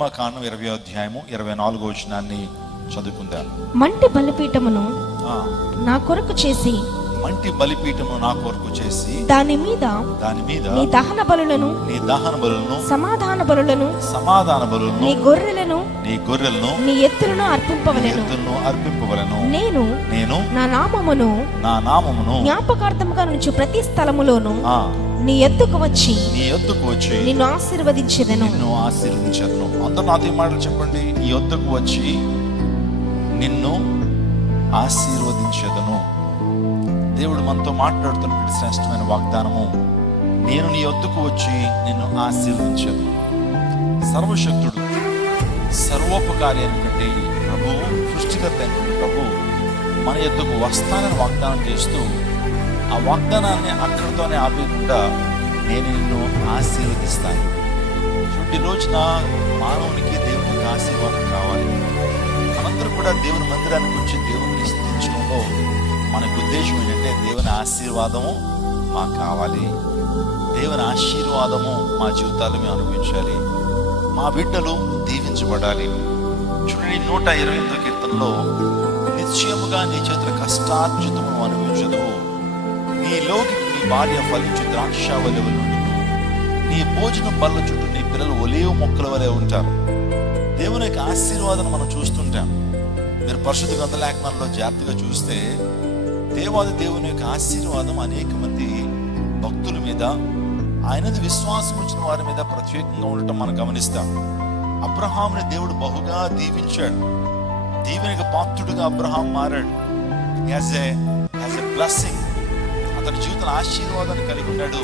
నిర్గమకాండం ఇరవై అధ్యాయము ఇరవై నాలుగో వచనాన్ని చదువుకుందాం. మంటి బలిపీఠమును ఆ, నా కొరకు చేసి మంటి బలిపీఠము నా కొరకు చేసి దాని మీద దాని మీద నీ దహన బలులను నీ దహన బలులను సమాధాన బలులను సమాధాన బలులను నీ గొర్రెలను నీ గొర్రెలను నీ ఎత్తులను అర్పింపవలెను. ఎద్దులను అర్పింపవలను. నేను నేను నా నామమును నా నామమును జ్ఞాపకార్థముగా నుంచి ప్రతి స్థలములోను ఆ నీ ఎత్తుకు వచ్చి నీ ఎద్దుకు వచ్చి నిన్ను ఆశీర్వదించెదను. నిన్ను ఆశీర్వదించను అందరు నాతో మాటలు చెప్పండి. నీ యొద్దకు వచ్చి నిన్ను ఆశీర్వదించదను. దేవుడు మనతో మాట్లాడుతున్న శ్రేష్టమైన వాగ్దానము నేను నీ యొద్దకు వచ్చి నిన్ను ఆశీర్వించదు సర్వశక్తుడు సర్వోపకారి అయినటువంటి ప్రభు సృష్టికర్త అయినటువంటి ప్రభు మన యొద్దకు వస్తానని వాగ్దానం చేస్తూ ఆ వాగ్దానాన్ని అక్కడితోనే ఆపేయకుండా నేను నిన్ను ఆశీర్వదిస్తాను. చూడండి రోజున మానవునికి ఆశీర్వాదము మాకు కావాలి. దేవుని ఆశీర్వాదము మా జీవితాలు మేము అనుభవించాలి. మా బిడ్డలు దీవించబడాలి. చూడండి నూట ఇరవై ఎనిమిదో కీర్తనలో నిశ్చయముగా నీ చేతుల కష్టార్జితము అనుభవించదు నీలోకి నీ భార్య ఫలించు ద్రాక్ష వలె నీ భోజనం బల్ల చుట్టూ నీ పిల్లలు ఒలేవు మొక్కల వలె ఉంటారు. దేవుని యొక్క ఆశీర్వాదం మనం చూస్తుంటాం. మీరు పరిశుద్ధ గ్రంథ లేఖనాల్లో జాగ్రత్తగా చూస్తే దేవాది దేవుని యొక్క ఆశీర్వాదం అనేక మంది భక్తుల మీద ఆయనది విశ్వాసం ఉంచిన వారి మీద ప్రత్యేకంగా ఉండటం మనం గమనిస్తాం. అబ్రహాంని దేవుడు బహుగా దీవించాడు. దీవెనకు పాత్రుడుగా అబ్రహాం మారాడు. As a as a blessing అతని జీవితంలో ఆశీర్వాదాన్ని కలిగి ఉన్నాడు.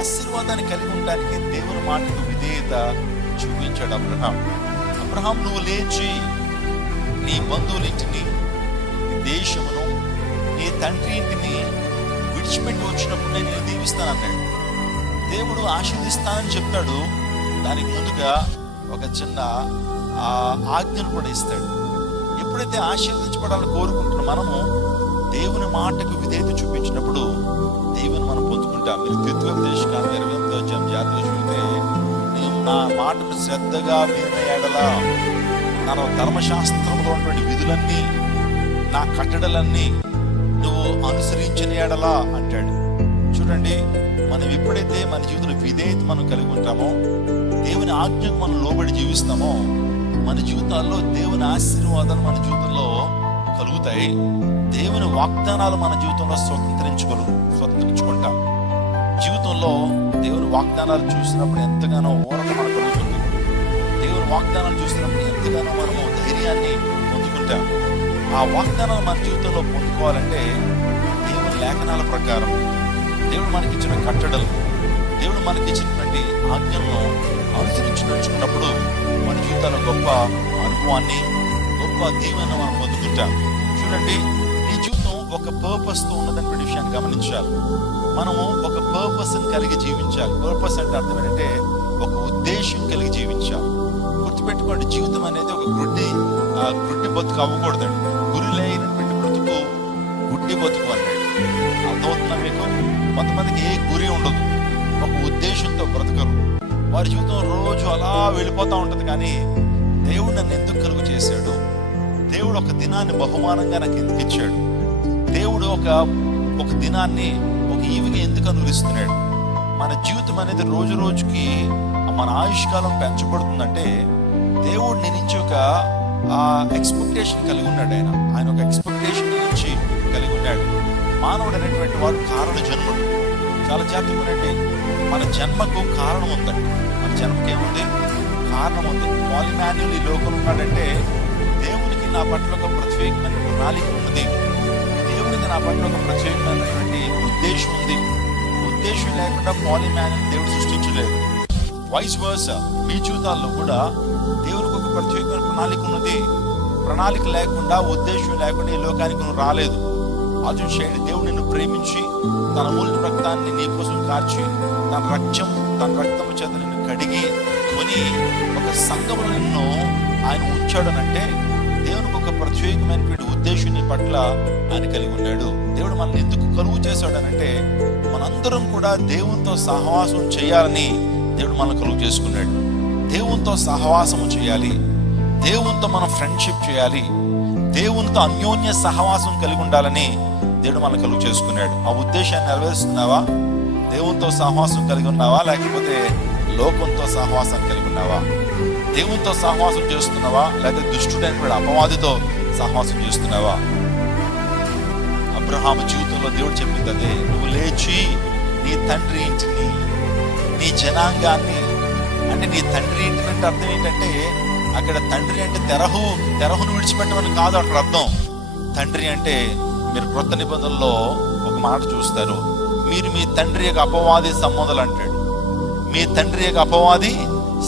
ఆశీర్వాదాన్ని కలిగి ఉండడానికి దేవుని మాటకు విధేయత చూపించాడు అబ్రహాం. అబ్రహాం నువ్వు లేచి నీ బంధువులింటిని దేశమును తండ్రి ఇంటిని విడిచిపెట్టి వచ్చినప్పుడు నేను నిన్ను దీవిస్తానన్నాడు. దేవుడు ఆశీర్దిస్తానని చెప్తాడు. దానికి ముందుగా ఒక చిన్న ఆజ్ఞను కూడా ఇస్తాడు. ఎప్పుడైతే ఆశీర్వదించబడాలని కోరుకుంటున్న మనము దేవుని మాటకు విధేయత చూపించినప్పుడు దేవుని మనం పొందుకుంటాం. మీరు ద్వితీయోపదేశకాలం ఇరవై ఎనిమిదో అధ్యాయం జాతీయ చూస్తే నేను నా మాటను శ్రద్ధగా విన్న ఎడలా నా ధర్మశాస్త్రంలో ఉన్నటువంటి విధులన్నీ నా కట్టడలన్నీ నువ్వు అనుసరించిన ఎడలా అంటాడు. చూడండి మనం ఎప్పుడైతే మన జీవితంలో విధేయత మనం కలిగి ఉంటామో దేవుని ఆజ్ఞకు మనం లోబడి జీవిస్తామో మన జీవితాల్లో దేవుని ఆశీర్వాదాలు మన జీవితంలో కలుగుతాయి. దేవుని వాగ్దానాలు మన జీవితంలో స్వతంత్రించుకోలు స్వతంత్రించుకుంటాం. జీవితంలో దేవుని వాగ్దానాలు చూసినప్పుడు ఎంతగానో ఊరట మనకు కలుగుతుంది. దేవుని వాగ్దానాలు చూసినప్పుడు ఎంతగానో మనము ధైర్యాన్ని పొందుకుంటాం. ఆ వాగ్దానాలు మన జీవితంలో పొందుకోవాలంటే దేవుని లేఖనాల ప్రకారం దేవుడు మనకిచ్చిన కట్టడలు దేవుడు మనకిచ్చినటువంటి ఆజ్ఞలను అనుసరించి నడుచుకున్నప్పుడు మన జీవితంలో గొప్ప అనుభవాన్ని గొప్ప దీవెన మనం పొందుకుంటాం. చూడండి నీ జీవితం ఒక పర్పస్తో విషయాన్ని గమనించాలి. మనము ఒక పర్పస్ కలిగి జీవించాలి. పర్పస్ అంటే అర్థం ఏంటంటే ఒక ఉద్దేశం కలిగి జీవించాలి. గుర్తుపెట్టుకోండి జీవితం అనేది ఒక గుడ్డి ఆ, గుడ్డి బతుకు అవ్వకూడదండి. గుడ్డి బతుకు అన్నాడు అర్థమవుతుందా మీకు? కొంతమందికి ఏ గురి ఉండదు. ఒక ఉద్దేశంతో బ్రతకరు. వారి జీవితం రోజు అలా వెళ్ళిపోతూ ఉంటుంది కానీ దేవుడు నన్ను ఎందుకు కలుగు చేశాడు? దేవుడు ఒక దినాన్ని బహుమానంగా నాకు ఎందుకు ఇచ్చాడు? దేవుడు ఒక ఒక దినాన్ని ఒక ఈవిగా ఎందుకు అనుగ్రహిస్తున్నాడు? మన జీవితం అనేది రోజు రోజుకి మన ఆయుష్కాలం పెంచబడుతుందంటే దేవుడు నుంచి ఒక ఎక్స్పెక్టేషన్ కలిగి ఉన్నాడు ఆయన. ఆయన ఒక ఎక్స్పెక్టేషన్ నుంచి కలిగి ఉన్నాడు మానవుడు అనేటువంటి వాడు కారణ జన్ముడు. చాలా జాగ్రత్తగా మన జన్మకు కారణం ఉందండి మన జన్మకి ఏముంది? కారణం ఉంది. పాలిమాన్యుల్ ఈ లోకం ఉన్నాడంటే దేవునికి నా పట్ల ఒక ప్రత్యేకమైన ప్రణాళిక ఉంది. దేవునికి నా పట్ల ఒక ప్రత్యేకమైనటువంటి ఉద్దేశం ఉంది. ఉద్దేశం లేకుండా పాలిమాన్యుల్ దేవుడు సృష్టించలేదు. వైస్ వర్స్ మీ జీవితాల్లో కూడా దేవునికి ఒక ప్రత్యేకమైన ప్రణాళిక ఉన్నది. ప్రణాళిక లేకుండా ఉద్దేశం లేకుండా ఈ లోకానికి నువ్వు రాలేదు. అది చేయండి దేవుడు నిన్ను ప్రేమించి తన మూల రక్తాన్ని నీ కోసం కార్చి తన రక్తం తన రక్తము చేత నిన్ను కడిగి కొని ఒక సంఘములో నిన్ను ఆయన ఉంచాడనంటే దేవునికి ఒక ప్రత్యేకమైనటువంటి ఉద్దేశం పట్ల ఆయన కలిగి ఉన్నాడు. దేవుడు మనల్ని ఎందుకు కలుగు చేశాడనంటే మనందరం కూడా దేవునితో సహవాసం చేయాలని దేవుడు మనల్ని కలుగు చేసుకున్నాడు. దేవునితో సహవాసము చేయాలి. దేవునితో మనం ఫ్రెండ్షిప్ చేయాలి. దేవునితో అన్యోన్య సహవాసం కలిగి ఉండాలని దేవుడు మనం కలుగు చేసుకున్నాడు. ఆ ఉద్దేశాన్ని నెరవేరుస్తున్నావా? దేవునితో సహవాసం కలిగి ఉన్నావా? లేకపోతే లోకంతో సహవాసం కలిగి ఉన్నావా? దేవునితో సహవాసం చేస్తున్నావా? లేకపోతే దుష్టుడైనటువంటి అపవాదితో సహవాసం చేస్తున్నావా? అబ్రహాం జీవితంలో దేవుడు చెప్పింది అదే నువ్వు లేచి నీ తండ్రి ఇంటిని నీ జనాంగాన్ని అంటే నీ తండ్రి ఇంటిని అంటే అర్థం ఏంటంటే అక్కడ తండ్రి అంటే తెరహు తెరహును విడిచిపెట్టమని కాదు అక్కడ అర్థం. తండ్రి అంటే మీరు క్రొత్త నిబంధనలో ఒక మాట చూస్తారు. మీరు మీ తండ్రి యొక్క అపవాది సంబంధాలు అంటాడు. మీ తండ్రి యొక్క అపవాది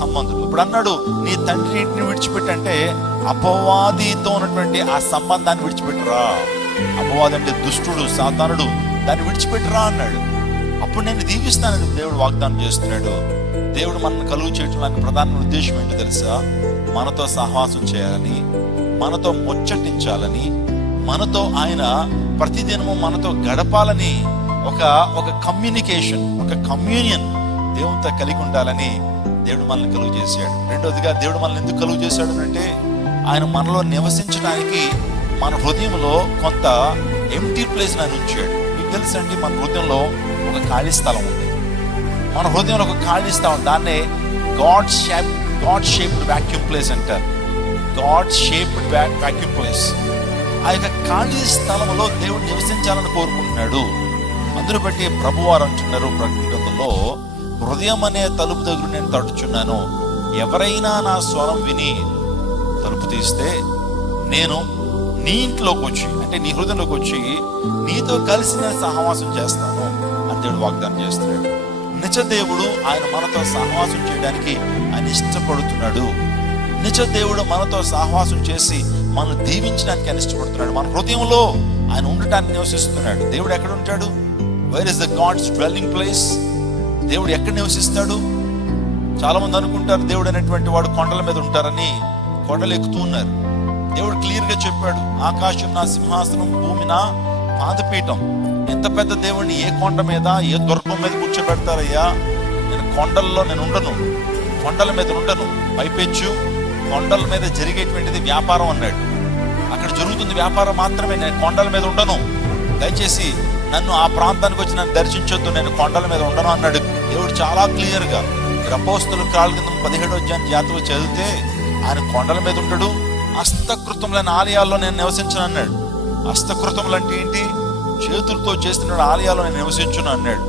సంబంధులు. ఇప్పుడు అన్నాడు నీ తండ్రి ఇంటిని విడిచిపెట్టంటే అపవాదితో ఉన్నటువంటి ఆ సంబంధాన్ని విడిచిపెట్టరా. అపవాది అంటే దుష్టుడు సాధారణుడు దాన్ని విడిచిపెట్టరా అన్నాడు. అప్పుడు నేను దీవిస్తానని దేవుడు వాగ్దానం చేస్తున్నాడు. దేవుడు మనల్ని కలుగు చేయటం ప్రధాన ఉద్దేశం ఏంటో తెలుసా? మనతో సహవాసం చేయాలని మనతో ముచ్చటించాలని మనతో ఆయన ప్రతిదినము మనతో గడపాలని ఒక ఒక కమ్యూనికేషన్ ఒక కమ్యూనియన్ దేవునితో కలిగి ఉండాలని దేవుడు మనల్ని కలుగు చేశాడు. రెండోదిగా దేవుడు మనల్ని ఎందుకు కలుగు చేశాడు అంటే ఆయన మనలో నివసించడానికి మన హృదయంలో కొంత ఎంటీ ప్లేస్ నన్ను ఉంచాడు. మీకు తెలుసండి మన హృదయంలో ఒక ఖాళీ స్థలం ఉంది. మన హృదయంలో ఒక ఖాళీ స్థలం దాన్నే God shape God shaped vacuum place అంటారు. గాడ్ షేప్డ్ వ్యాక్యూమ్ ప్లేస్ ఆ యొక్క ఖాళీ స్థలంలో దేవుడు నివసించాలని కోరుకుంటున్నాడు. అందును బట్టి ప్రభువారు అంటున్నారు ప్రకటనలో హృదయం అనే తలుపు దగ్గర నేను తడుచున్నాను. ఎవరైనా నా స్వరం విని తలుపు తీస్తే నేను నీ ఇంట్లోకి వచ్చి అంటే నీ హృదయంలోకి వచ్చి నీతో కలిసి నేను సహవాసం చేస్తాను అని దేవుడు వాగ్దానం చేస్తున్నాడు. నిజ దేవుడు ఆయన మనతో సహవాసం చేయడానికి ఆయన ఇష్టపడుతున్నాడు నిజ దేవుడు మనతో సహవాసం చేసి మనల్ని దీవించడానికి ఆయన ఇష్టపడుతున్నాడు. మన హృదయంలో ఆయన ఉండటానికి నివసిస్తున్నాడు. దేవుడు ఎక్కడ ఉంటాడు? Where is the God's dwelling place దేవుడు ఎక్కడ నివసిస్తాడు? చాలామంది అనుకుంటారు దేవుడు అనేటువంటి వాడు కొండల మీద ఉంటారని కొండలు ఎక్కుతూ ఉన్నారు. దేవుడు క్లియర్గా చెప్పాడు ఆకాశం నా సింహాసనం భూమి నా పాదపీఠం. ఎంత పెద్ద దేవుడిని ఏ కొండ మీద ఏ దుర్గం మీద కూర్చోబెడతారయ్యా? నేను కొండల్లో నేను ఉండను. కొండల మీద ఉండను. పైపెచ్చు. కొండల మీద జరిగేటువంటిది వ్యాపారం అన్నాడు. అక్కడ జరుగుతుంది వ్యాపారం మాత్రమే నేను కొండల మీద ఉండను. దయచేసి నన్ను ఆ ప్రాంతానికి వచ్చి నన్ను దర్శించొద్దు నేను కొండల మీద ఉండను అన్నాడు. దేవుడు చాలా క్లియర్గా గా కాల కాళ్ళ కింద పదిహేడో అధ్యాయం జాతకు చదివితే ఆయన కొండల మీద ఉంటాడు హస్తకృతములైన ఆలయాల్లో నేను నివసించను అన్నాడు. హస్తకృతములు అంటే ఏంటి? చేతులతో చేస్తున్న ఆలయాల్లో నేను నివసించును అన్నాడు.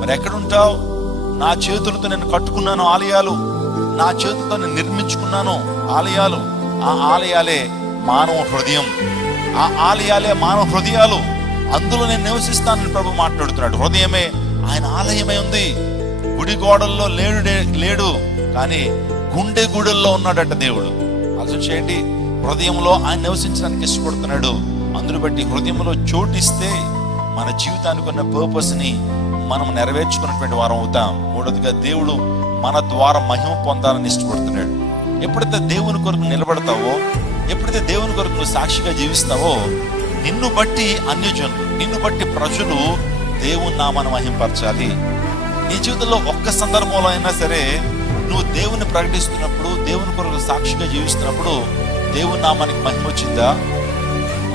మరి ఎక్కడుంటావు నా చేతులతో నేను కట్టుకున్నాను ఆలయాలు. నా చేతితో నేను నిర్మించుకున్నాను. ఆలయాలు ఆ ఆలయాలే మానవ హృదయం. ఆ ఆలయాలే మానవ హృదయాలు. అందులో నేను నివసిస్తానని ప్రభు మాట్లాడుతున్నాడు. హృదయమే ఆయన ఆలయమే ఉంది. గుడి గోడల్లో లేడు లేడు కానీ గుండె గుడుల్లో ఉన్నాడట దేవుడు. ఆలోచన చేయండి. హృదయంలో ఆయన నివసించడానికి ఇష్టపడుతున్నాడు. అందును బట్టి హృదయంలో చోటిస్తే మన జీవితానికి ఉన్న పర్పస్ని మనం నెరవేర్చుకున్నటువంటి వారం అవుతాం. మూడోదిగా దేవుడు మన ద్వారా మహిమ పొందాలని ఇష్టపడుతున్నాడు. ఎప్పుడైతే దేవుని కొరకు నిలబడతావో ఎప్పుడైతే దేవుని కొరకు నువ్వు సాక్షిగా జీవిస్తావో నిన్ను బట్టి అన్యజనులు నిన్ను బట్టి ప్రజలు దేవుని నామాన్ని మహింపరచాలి. నీ జీవితంలో ఒక్క సందర్భంలో అయినా సరే నువ్వు దేవుని ప్రకటిస్తున్నప్పుడు దేవుని కొరకు సాక్షిగా జీవిస్తున్నప్పుడు దేవుని నామానికి మహిమ వచ్చిందా?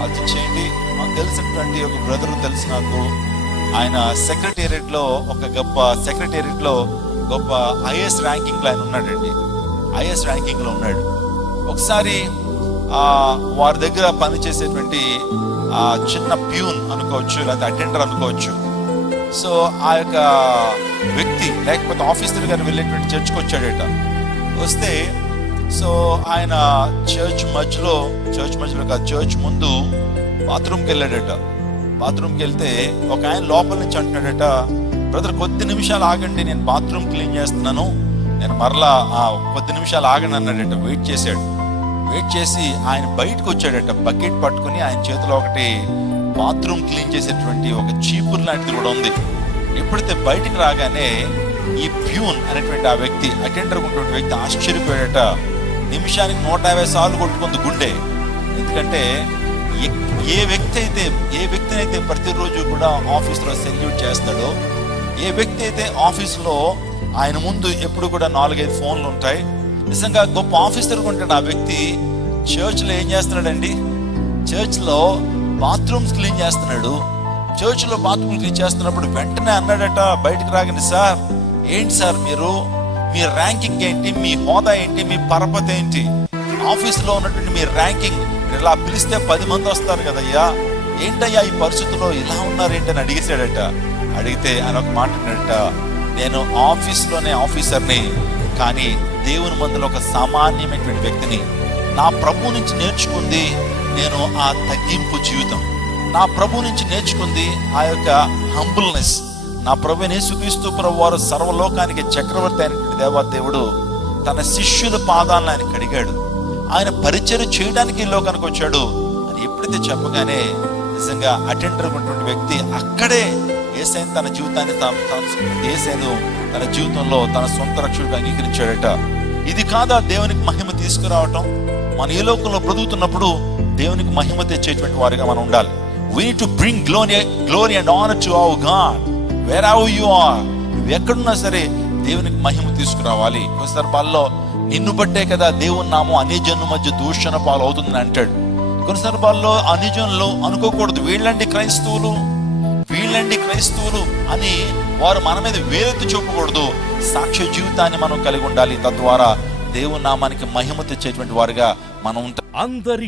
అది చేయండి. మాకు తెలిసినటువంటి ఒక బ్రదర్ తెలుసు నాకు ఆయన సెక్రటేరియట్లో ఒక గొప్ప సెక్రటేరియట్లో గొప్ప ఐఎస్ ర్యాంకింగ్లో ఆయన ఉన్నాడండి. ఐఎస్ ర్యాంకింగ్లో ఉన్నాడు. ఒకసారి వారి దగ్గర పనిచేసేటువంటి చిన్న ప్యూన్ అనుకోవచ్చు లేకపోతే అటెండర్ అనుకోవచ్చు. సో ఆ యొక్క వ్యక్తి లేకపోతే ఆఫీసర్ గారు వెళ్ళేటువంటి చర్చ్కి వచ్చాడట. వస్తే సో ఆయన చర్చ్ మధ్యలో చర్చ్ మధ్యలో కాదు చర్చ్ ముందు బాత్రూమ్కి వెళ్ళాడట. బాత్రూమ్కి వెళ్తే ఒక ఆయన లోపల నుంచి అంటున్నాడట బ్రదర్ కొద్ది నిమిషాలు ఆగండి నేను బాత్రూమ్ క్లీన్ చేస్తున్నాను. నేను మరలా ఆ కొద్ది నిమిషాలు ఆగండి అన్నాడట వెయిట్ చేశాడు. వెయిట్ చేసి ఆయన బయటకు వచ్చాడట బకెట్ పట్టుకుని ఆయన చేతిలో ఒకటి బాత్రూమ్ క్లీన్ చేసేటువంటి ఒక చీపురు లాంటిది కూడా ఉంది. ఎప్పుడైతే బయటికి రాగానే ఈ ప్యూన్ అనేటువంటి ఆ వ్యక్తి అటెండర్ ఉన్నటువంటి వ్యక్తి ఆశ్చర్యపోయాడట. నిమిషానికి నూట యాభై సార్లు కొట్టుకుంది గుండె. ఎందుకంటే ఏ వ్యక్తి అయితే ఏ వ్యక్తిని అయితే ప్రతిరోజు కూడా ఆఫీస్లో సెల్యూట్ చేస్తాడో ఏ వ్యక్తి అయితే ఆఫీస్లో ఆయన ముందు ఎప్పుడు కూడా నాలుగైదు ఫోన్లు ఉంటాయి నిజంగా గొప్ప ఆఫీసర్ ఉంటాడు ఆ వ్యక్తి. చర్చ్లో ఏం చేస్తున్నాడండి? చర్చ్లో బాత్రూమ్స్ క్లీన్ చేస్తున్నాడు. చర్చ్లో బాత్రూమ్ క్లీన్ చేస్తున్నప్పుడు వెంటనే అన్నాడట బయటకు రాగండి సార్. ఏంటి సార్ మీరు? మీ ర్యాంకింగ్ ఏంటి? మీ హోదా ఏంటి? మీ పరపతి ఏంటి? ఆఫీసులో ఉన్నటువంటి మీ ర్యాంకింగ్ ఇలా పిలిస్తే పది మంది వస్తారు కదయ్యా. ఏంటయ్యా ఈ పరిస్థితుల్లో ఇలా ఉన్నారేంటని అని అడిగేశాడట. అడిగితే ఆయన ఒక మాట అన్నాడట నేను ఆఫీస్లోనే ఆఫీసర్ని కానీ దేవుని మందులో ఒక సామాన్యమైనటువంటి వ్యక్తిని. నా ప్రభు నుంచి నేర్చుకుంది నేను ఆ తగ్గింపు జీవితం. నా ప్రభు నుంచి నేర్చుకుంది ఆ యొక్క హంబుల్నెస్. నా ప్రభు నేసుక్రీస్తు ప్రభు వారు సర్వలోకానికి చక్రవర్తి అయినటువంటి దేవదేవుడు తన శిష్యుల పాదాలను ఆయన కడిగాడు ఆయన పరిచయం చేయడానికి ఈ లోకానికి వచ్చాడు. అని ఎప్పుడైతే చెప్పగానే నిజంగా అటెండర్ ఉన్నటువంటి వ్యక్తి అక్కడే ఏసైన్ తన జీవితాన్ని ఏసైను తన జీవితంలో తన సొంత రక్షకుడిగా అంగీకరించాడట ఇది కాదా దేవునికి మహిమ తీసుకురావటం? మన ఈ లోకంలో బ్రతుకుతున్నప్పుడు దేవునికి మహిమ తెచ్చేటువంటి వారిగా మనం ఉండాలి. We to bring glory glory and honour to our God where how you are నువ్వు ఎక్కడున్నా సరే దేవునికి మహిమ తీసుకురావాలి. కొన్ని సందర్భాల్లో నిన్ను బట్టే కదా దేవుని నామం అన్యజనుల మధ్య దూషణ పాలు అవుతుందని అంటాడు. కొన్ని సందర్భాల్లో అనిజంలో అనుకోకూడదు. వీళ్ళండి క్రైస్తవులు. వీళ్ళండి క్రైస్తవులు అని వారు మన మీద వేలెత్తి చూపకూడదు. సాక్ష్య జీవితాన్ని మనం కలిగి ఉండాలి. తద్వారా దేవునామానికి మహిమ తెచ్చేటువంటి వారుగా మనం ఉంటాం. అందరి